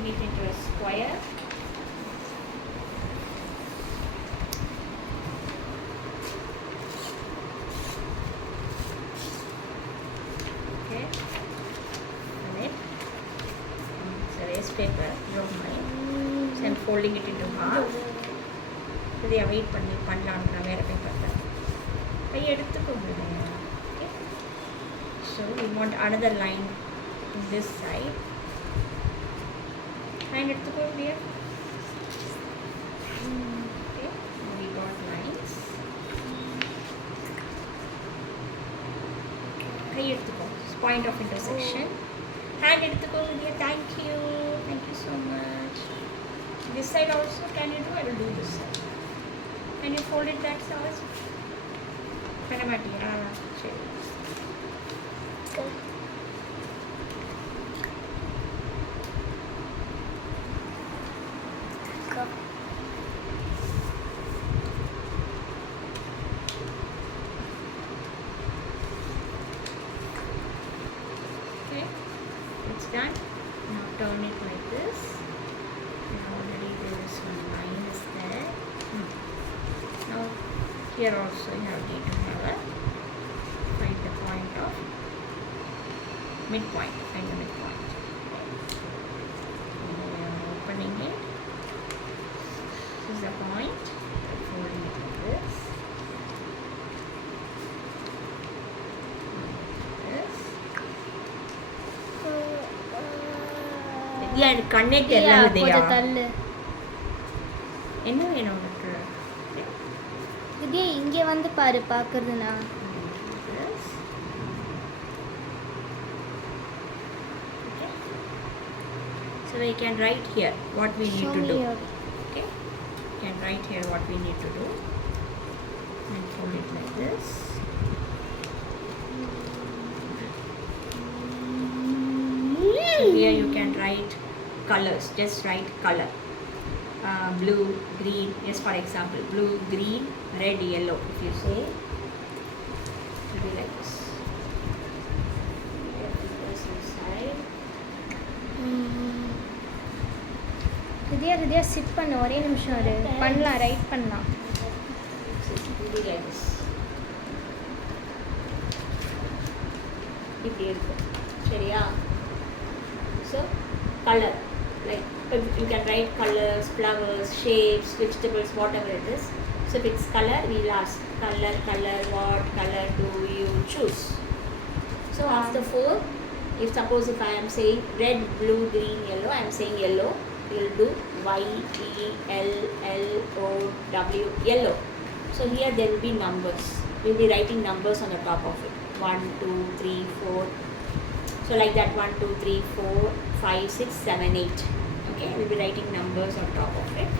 making it into a square. Okay, and it it's a waste paper, don't mind. So I'm folding it into half. இதை wait பண்ணலாம் நான் வேறு paper தான் கை எடுத்துக்கோங்க. Okay, so we want another line in this side. Line எடுத்துக்கோ dear. Okay, we got lines. கை எடுத்துக்கோ, point of intersection. Hand எடுத்துக்கோ dear. Thank you so much. This side also can you do? I will do this side. Can you fold it that size? பண்ண மாட்டியா? சரி. Okay, it's done. Now turn it like this. And already there is one line is there. Now here also you need to have a find the point of midpoint. Find the midpoint. So we are opening it. This is the point. Folding it like this. Yeah, connect எல்லாம் இல்லையா? என்ன வேணும் உனக்கு? இதே இங்கே வந்து பாரு பார்க்கறதுனா. Okay. So we can write here what we need to do. Okay. We can write here what we need to do. And fold it like this. So here you can write colors. Just write color. Blue, green. Yes, for example, blue, green, red, yellow. If you say, it will be like this. This inside. இதே chit பண்ண ஒரே நிமிஷம் இரு. பண்ணலாம், right பண்ணலாம். It will be like this. இப்படி இருக்கும். சரியா? So, color. Like you can write colors, flowers, shapes, vegetables, whatever it is. So if it's color, we'll ask color, what color do you choose? So after 4, if suppose if I am saying red, blue, green, yellow, I am saying yellow, we will do YELLOW, yellow. So here there will be numbers. We will be writing numbers on the top of it. 1, 2, 3, 4. So like that 1, 2, 3, 4, 5, 6, 7, 8. Okay, we'll be writing numbers on top of it.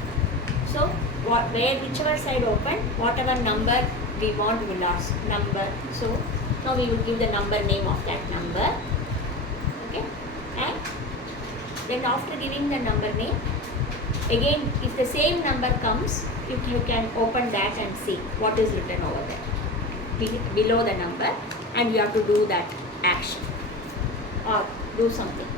So whichever side open, whatever number we want, we will ask number. So now we will give the number name of that number. Okay, and then after giving the number name, again if the same number comes, you can open that and see what is written over there below the number, and you have to do that action or do something.